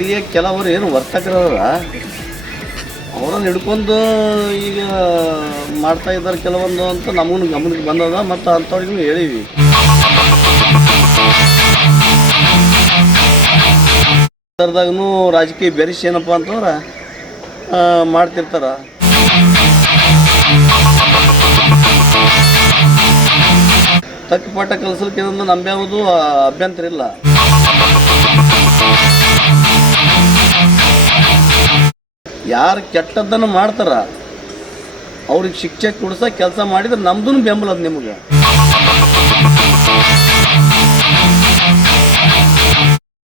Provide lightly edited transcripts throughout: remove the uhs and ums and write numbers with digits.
ಅಂಗಡಿಗೆ ಕೆಲವರು ಏನು ವರ್ತಕರಲ್ಲ ಅವರನ್ನು ಹಿಡ್ಕೊಂಡು ಈಗ ಮಾಡ್ತಾ ಇದ್ದಾರೆ ಕೆಲವೊಂದು ಅಂತ ನಮಗೂ ಗಮನಕ್ಕೆ ಬಂದದ ಮತ್ತು ಅಂಥವ್ರಿಗೂ ಹೇಳೀವಿ. ಥರದಾಗೂ ರಾಜಕೀಯ ಬೆರೆಸಿ ಏನಪ್ಪ ಅಂತಂದ್ರೆ ಮಾಡ್ತಿರ್ತಾರ. ತಕ್ಕ ಪಾಠ ಕಲಿಸಲಿಕ್ಕೆ ನಂಬ್ಯಾವುದು ಅಭ್ಯಂತರ ಇಲ್ಲ. ಯಾರು ಕೆಟ್ಟದ್ದನ್ನು ಮಾಡ್ತಾರ ಅವ್ರಿಗೆ ಶಿಕ್ಷೆ ಕೊಡಿಸೋ ಕೆಲಸ ಮಾಡಿದ್ರೆ ನಮ್ದು ಬೆಂಬಲ ಅದು ನಿಮಗೆ.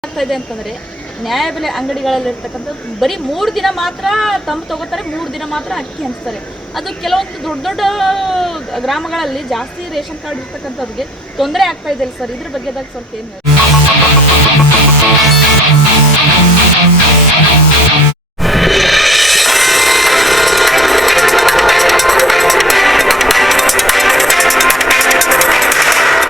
ಆಗ್ತಾಯಿದೆ ಅಂತಂದರೆ ನ್ಯಾಯಬೆಲೆ ಅಂಗಡಿಗಳಲ್ಲಿರ್ತಕ್ಕಂಥ ಬರೀ 3 ದಿನ ಮಾತ್ರ ತಂಬು ತಗೋತಾರೆ, 3 ದಿನ ಮಾತ್ರ ಅಕ್ಕಿ ಹಂಚ್ತಾರೆ. ಅದು ಕೆಲವೊಂದು ದೊಡ್ಡ ದೊಡ್ಡ ಗ್ರಾಮಗಳಲ್ಲಿ ಜಾಸ್ತಿ ರೇಷನ್ ಕಾರ್ಡ್ ಇರ್ತಕ್ಕಂಥವ್ರಿಗೆ ತೊಂದರೆ ಆಗ್ತಾ ಇದೆ ಸರ್. ಇದ್ರ ಬಗ್ಗೆ ಸ್ವಲ್ಪ ಏನು